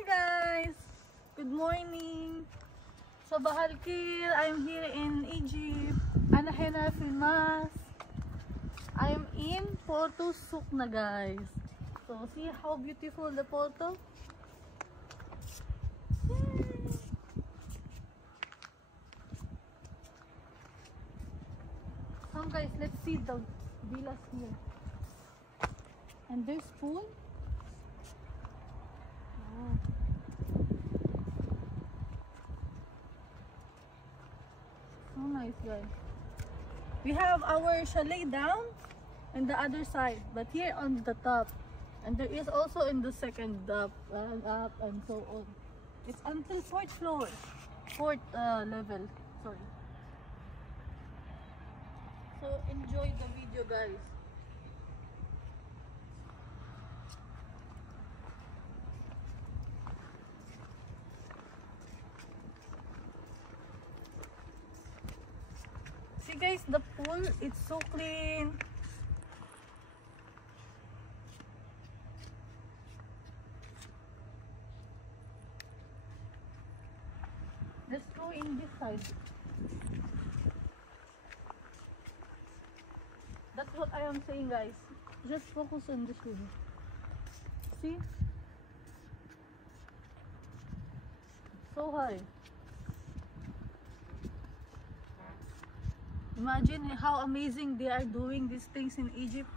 Hi guys! Good morning! Sabah al-Khair. I'm here in Egypt. Ana hena fi Mas. I'm in Porto Sukna guys. So see how beautiful the Porto. So guys, let's see the villas here. And there's pool. Oh. So nice guys. We have our chalet down on the other side, but here on the top, and there is also in the second up and so on. It's until fourth level. Sorry. So enjoy the video, guys. See guys, the pool, it's so clean. Let's go in this side. That's what I am saying guys. Just focus on this room. See? So high. Imagine how amazing they are doing these things in Egypt.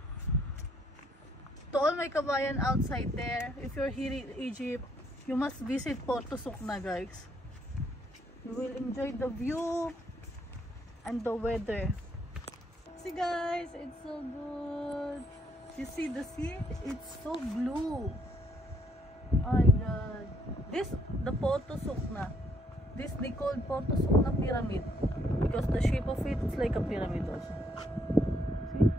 To all my kabayan outside there, if you're here in Egypt, you must visit Porto Sukna guys. You will enjoy the view and the weather. See guys, it's so good. You see the sea? It's so blue. Oh my god. The Porto Sukna. This they call Porto Sukna pyramid because the shape of it is like a pyramid also. See?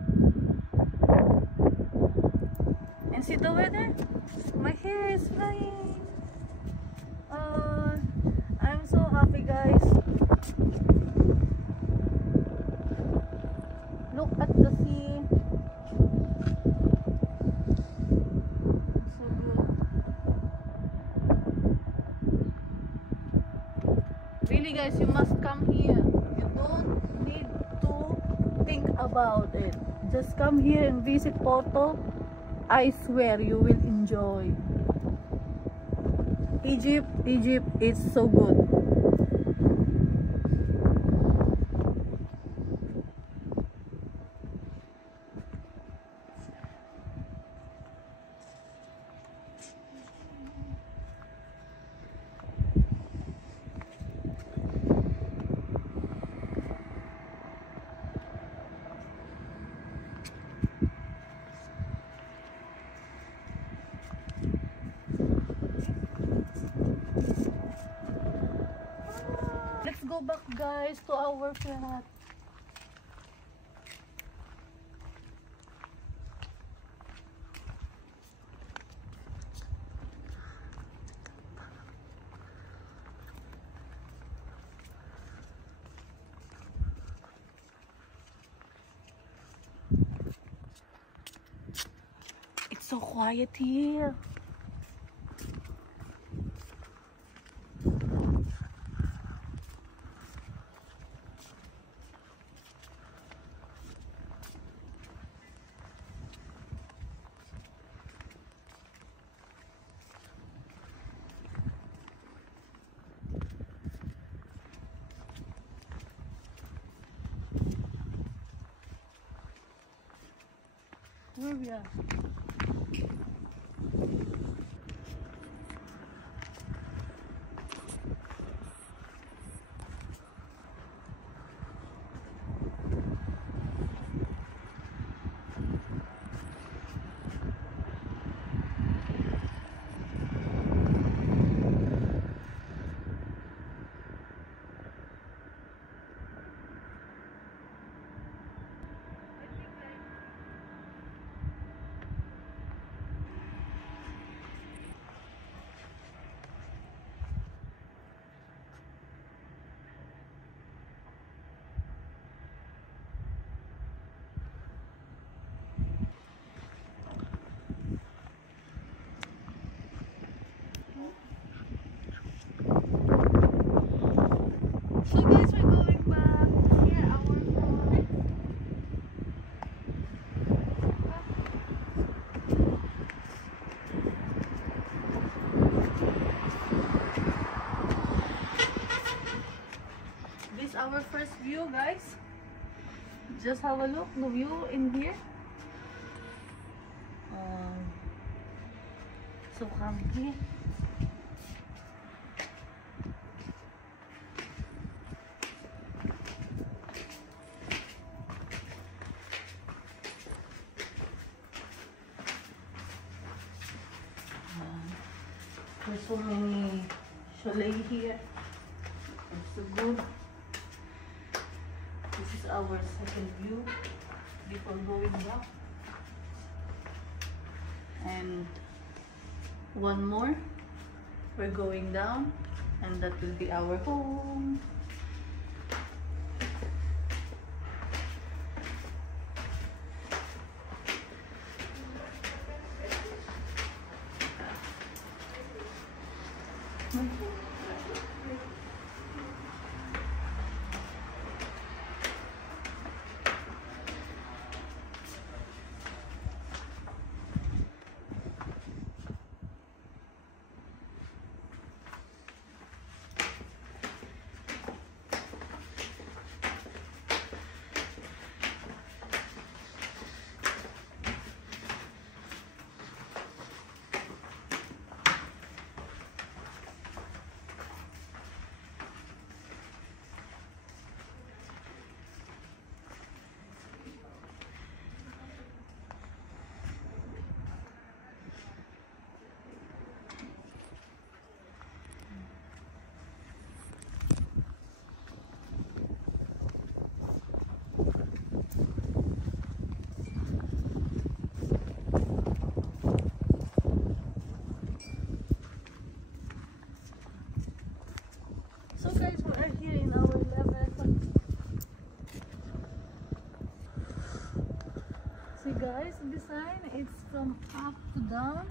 And see the weather? My hair is flying. I'm so happy guys. Look at the sea. It's so good. Really guys, you must come here. You don't need to think about it. Just come here and visit Porto. I swear you will enjoy. Egypt is so good. Let's go back guys to our flat. It's so quiet here. Where we are? our first view, guys. Just have a look, the view in here. So comfy. There's so many chalet here. It's so good. This is our second view before going back. And one more. We're going down, and that will be our home. So guys, we are here in our level. See guys, the sign, it's from up to down.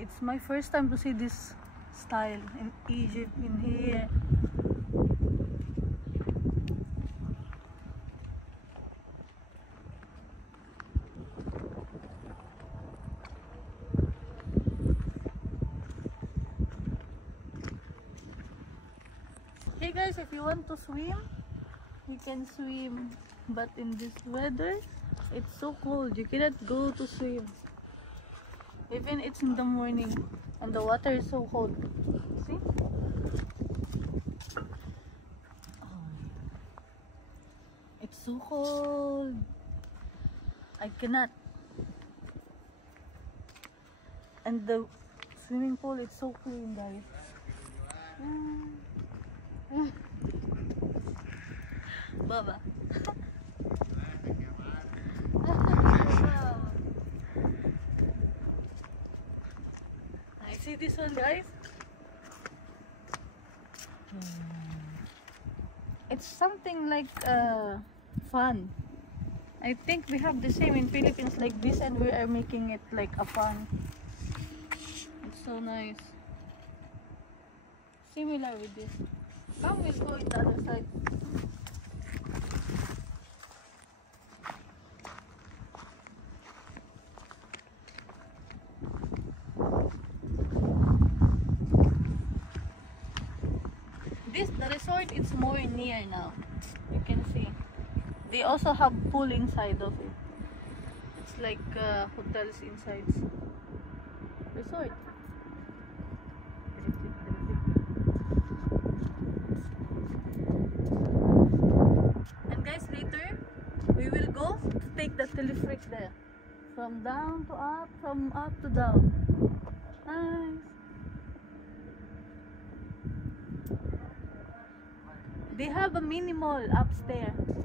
It's my first time to see this style in Egypt, in here. Hey guys, if you want to swim, you can swim, but in this weather it's so cold, you cannot go to swim. Even it's in the morning and the water is so cold. See? It's so cold. I cannot. And the swimming pool is so clean, guys. Baba. I see this one, guys. It's something like fun. I think we have the same in Philippines like this, and we are making it like a fun. It's so nice. Similar with this. Come, we'll go in the other side. The resort is more near now. You can see. They also have pool inside of it. It's like hotels inside. Resort. And guys, later we will go to take the teleferic there. From down to up, from up to down. Nice. They have a mini mall upstairs.